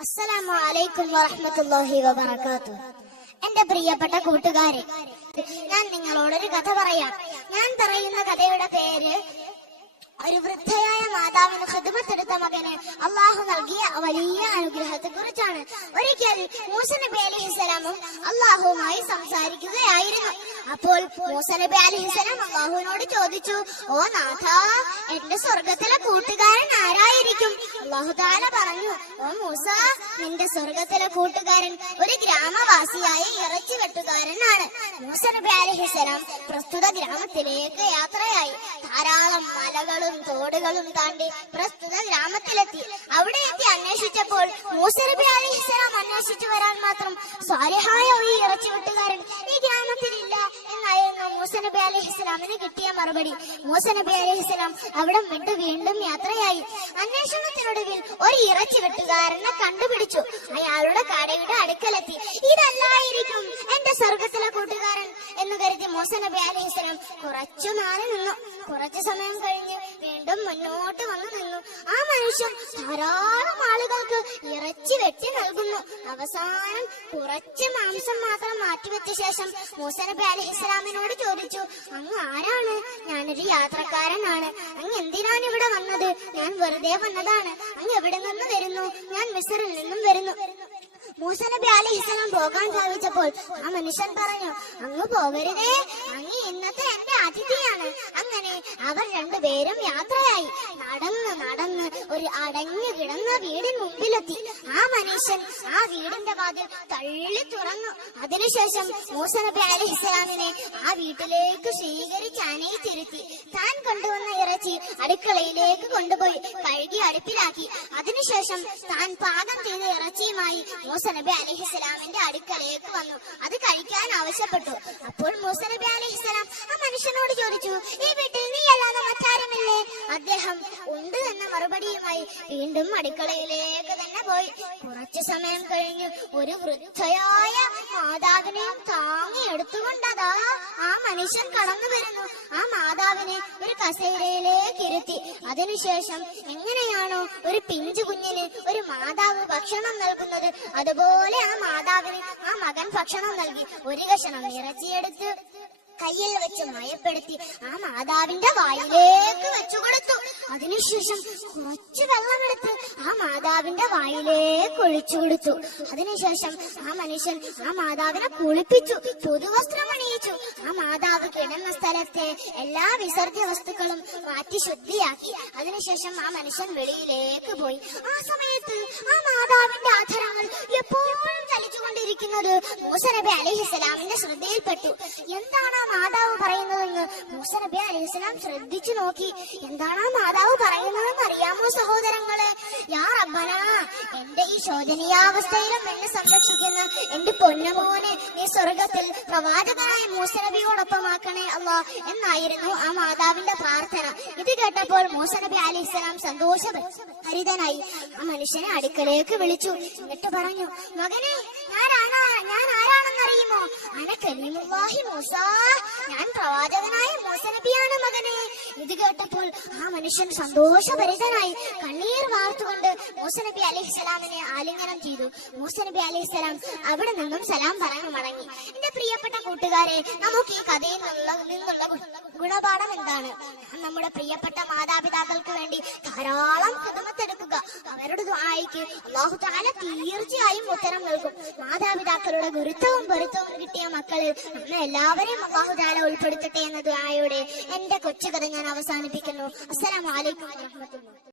അസ്സലാമു അലൈക്കും വറഹ്മത്തുള്ളാഹി വബറകാത്തു എന്റെ പ്രിയപ്പെട്ട കൂട്ടുകാരെ ഞാൻ നിങ്ങളോടൊരു കഥ പറയാം. ഞാൻ പറയുന്ന കഥയുടെ പേര് ഒരു വൃദ്ധയായ മാതാവിന് ഹൃദമത്തെടുത്ത മകന് അള്ളാഹു നൽകിയ വലിയ അനുഗ്രഹത്തെ കുറിച്ചാണ് ഒരിക്കൽ മൂസ നബി അലിഹിസലാമും അള്ളാഹുവുമായി സംസാരിക്കുകയായിരുന്നു. അപ്പോൾ മൂസ നബി അലിഹിസലാം അള്ളാഹുവിനോട് ചോദിച്ചു ഓ നാഥ എന്റെ സ്വർഗത്തിലെ കൂട്ടുകാരൻ ആരായിരിക്കും? അള്ളാഹുദാല പറഞ്ഞു ഓ മൂസ നിന്റെ സ്വർഗത്തിലെ കൂട്ടുകാരൻ ഒരു ഗ്രാമവാസിയായ ഇറച്ചി വെട്ടുകാരനാണ്. മൂസ നബി അലിഹിസലാം പ്രസ്തുത ഗ്രാമത്തിലേക്ക് യാത്രയായി. ധാരാളം മലകളും തോടുകളും താണ്ടി പ്രസ്തുത ഗ്രാമത്തിലെത്തി. അവിടെ എത്തി അന്വേഷിച്ചപ്പോൾ മൂസ നബി അന്വേഷിച്ചു വരാൻ മാത്രം സ്വാലിഹായ ഈ ഇറച്ചി വെട്ടുകാരൻ ഈ ഗ്രാമത്തിലില്ല എന്നായിരുന്നു മൂസനബി നബി അലഹിസ്ലാമിന് കിട്ടിയ മറുപടി. മൂസനബി നബി അവിടെ വിട്ട് വീണ്ടും യാത്രയായി. അന്വേഷണത്തിനൊടുവിൽ ഒരു ഇറച്ചി വെട്ടുകാരനെ കണ്ടുപിടിച്ചു. അയാളുടെ കടയുടെ അടുക്കലെത്തി. ഇതല്ലായിരിക്കും മൂസ നബി അലഹിസ്ലാം കുറച്ചു മാറി നിന്നു. കുറച്ചു സമയം കഴിഞ്ഞ് വീണ്ടും മുന്നോട്ട് വന്നു നിന്നു. ആ മനുഷ്യൻ ധാരാളം ആളുകൾക്ക് ഇറച്ചി വെട്ടി നൽകുന്നു. അവസാനം കുറച്ച് മാംസം മാത്രം മാറ്റിവെച്ച ശേഷം മൂസ നബി അലൈഹി സ്വലാമിനോട് ചോദിച്ചു അങ്ങ് ആരാണ്? ഞാനൊരു യാത്രക്കാരനാണ്. അങ്ങ് എന്തിനാണ് ഇവിടെ വന്നത്? ഞാൻ വെറുതെ വന്നതാണ്. അങ്ങ് എവിടെ നിന്ന് വരുന്നു? ഞാൻ മിസറിൽ നിന്നും വരുന്നു. മൂസ നബി അലൈഹി ഇസ്ലാം പോകാൻ ഭാവിച്ചപ്പോൾ ആ മനുഷ്യൻ പറഞ്ഞു അങ്ങ് പോകരുതേ. അങ്ങ് ഇന്നത്തെ എന്റെ അതിഥിയാണ്. അങ്ങനെ അവർ രണ്ടുപേരും യാത്രയായി. നടന്ന് നടന്ന് ഒരു അടഞ്ഞു കിടന്ന വീടിന് മുമ്പിലെത്തി. ആ മനുഷ്യൻ ആ വീടിന്റെ വാതിൽ തള്ളി തുറന്നു. അതിനുശേഷം മൂസ നബി അലൈഹി ഇസ്ലാമിനെ ആ വീട്ടിലേക്ക് സ്വീകരിച്ച് അനയിച്ചിരുത്തി താൻ കൊണ്ടുവന്ന ഇറച്ചി അടുക്കളയിലേക്ക് കൊണ്ടുപോയി കഴുകി അടുപ്പിലാക്കി. അതിനുശേഷം താൻ പാകം ചെയ്ത ഇറച്ചിയുമായി മൂസ നബി അലൈഹി ഇസ്ലാമിന്റെ അടുക്കലേക്ക് വന്നു. അത് കഴിക്കാൻ ആവശ്യപ്പെട്ടു. അപ്പോൾ മൂസ നബി അലൈഹി ആ മനുഷ്യനോട് ചോദിച്ചു ഈ വീട്ടിൽ നീ അല്ലാതെ മറ്റാരുമില്ലേ? അദ്ദേഹം ഉണ്ട് എന്ന മറുപടിയുമായി വീണ്ടും അടുക്കളയിലേക്ക് തന്നെ പോയി. കുറച്ചു സമയം കഴിഞ്ഞു ഒരു വൃദ്ധയായ മാതാവിനെയും താങ്ങി എടുത്തുകൊണ്ടതാ ആ മനുഷ്യൻ കടന്നു വരുന്നു. ആ മാതാവിനെ ഒരു കസേരയിലേക്ക് ഇരുത്തി. അതിനുശേഷം എങ്ങനെയാണോ ഒരു പിഞ്ചു കുഞ്ഞിന് ഒരു മാതാവ് ഭക്ഷണം നൽകുന്നത്. അതുപോലെ ആ മാതാവിന് ആ മകൻ ഭക്ഷണം നൽകി. ഒരു കഷണം ഇറച്ചിയെടുത്ത് കയ്യിൽ വെച്ച് മയപ്പെടുത്തി. ആ മാതാവിന്റെ വായിലേക്ക് വെച്ചു കൊടുത്തു അതിനുശേഷം കുറച്ച് വെള്ളമെടുത്ത് മാതാവിന്റെ വായിലേക്ക് ഒഴിച്ചു കൊടുത്തു അതിനുശേഷം ആ മനുഷ്യൻ ആ മാതാവിനെ കുളിപ്പിച്ചു പുതുവസ്ത്രം അണിയിച്ചു. ആ മാതാവ് കിടന്ന സ്ഥലത്തെ എല്ലാ വിസർജ്യ വസ്തുക്കളും മാറ്റി ശുദ്ധിയാക്കി. അതിനുശേഷം ആ മനുഷ്യൻ വെളിയിലേക്ക് പോയി. ആ സമയത്ത് ആ മാതാവിന്റെ ആധാരങ്ങൾ എപ്പോഴും ചലിച്ചുകൊണ്ടിരിക്കുന്നത് മൂസ നബി അലഹിസ്സലാമിന്റെ ശ്രദ്ധയിൽപ്പെട്ടു. എന്താണ് ആ മാതാവ് പറയുന്നതെന്ന് മൂസ നബി അലഹിസ്സലാം ശ്രദ്ധിച്ചു നോക്കി. എന്താണ് ആ മാതാവ് പറയുന്നതെന്ന് അറിയാമോ സഹോദരങ്ങളെ? യാ റബ്ബനാ എന്റെ ഈ ശോചനീയാവസ്ഥയിലും എന്നെ സംരക്ഷിക്കുന്ന എന്റെ പൊന്നമോനെ നീ സ്വർഗത്തിൽ പ്രവാചകനായ മൂസ നബിയോടൊപ്പമാക്കണേ അല്ലാ എന്നായിരുന്നു ആ മാതാവിന്റെ പ്രാർത്ഥന. ഇത് കേട്ടപ്പോൾ മൂസ നബി അലി ഇസ്ലാം സന്തോഷ ഹരിതനായി ആ മനുഷ്യനെ അടുക്കലേക്ക് വിളിച്ചു. എന്നിട്ട് പറഞ്ഞു മകനെ ഞാൻ ഞാൻ ആരാണെന്നറിയുമോ? അന കലീമുല്ലാഹി മൂസ ഞാൻ പ്രവാചകനായ മൂസ നബിയാണ് മകനെ. ഇത് കേട്ടപ്പോൾ ആ മനുഷ്യൻ സന്തോഷഭരിതനായി കണ്ണീർ വാർത്തുകൊണ്ട് മൂസ നബി അലൈഹി സ്വലാമിനെ ആലിംഗനം ചെയ്തു. മൂസ നബി അലൈഹി സ്വലാം അവിടെ നിന്നും സലാം പറഞ്ഞു മടങ്ങി. എന്റെ പ്രിയപ്പെട്ട കൂട്ടുകാരെ നമുക്ക് ഈ കഥയിൽ നിന്നുള്ള ഗുണപാഠം എന്താണ്? നമ്മുടെ പ്രിയപ്പെട്ട മാതാപിതാക്കൾക്ക് വേണ്ടി ധാരാളം ഹിതമത്തെടുക്കുക അവരുടെ ദുആയിക്ക് അള്ളാഹു താല തീർച്ചയായും ഉത്തരം നൽകും. മാതാപിതാക്കളുടെ ഗുരുത്വവും പൊരുത്തവും കിട്ടിയ മക്കളിൽ നമ്മെ എല്ലാവരെയും അള്ളാഹു താല ഉൾപ്പെടുത്തട്ടെ എന്ന ദുആയോടെ എന്റെ കൊച്ചുകഥ ഞാൻ അവസാനിപ്പിക്കുന്നു. അസ്സലാമു അലൈക്കും വറഹ്മത്തുള്ളാഹി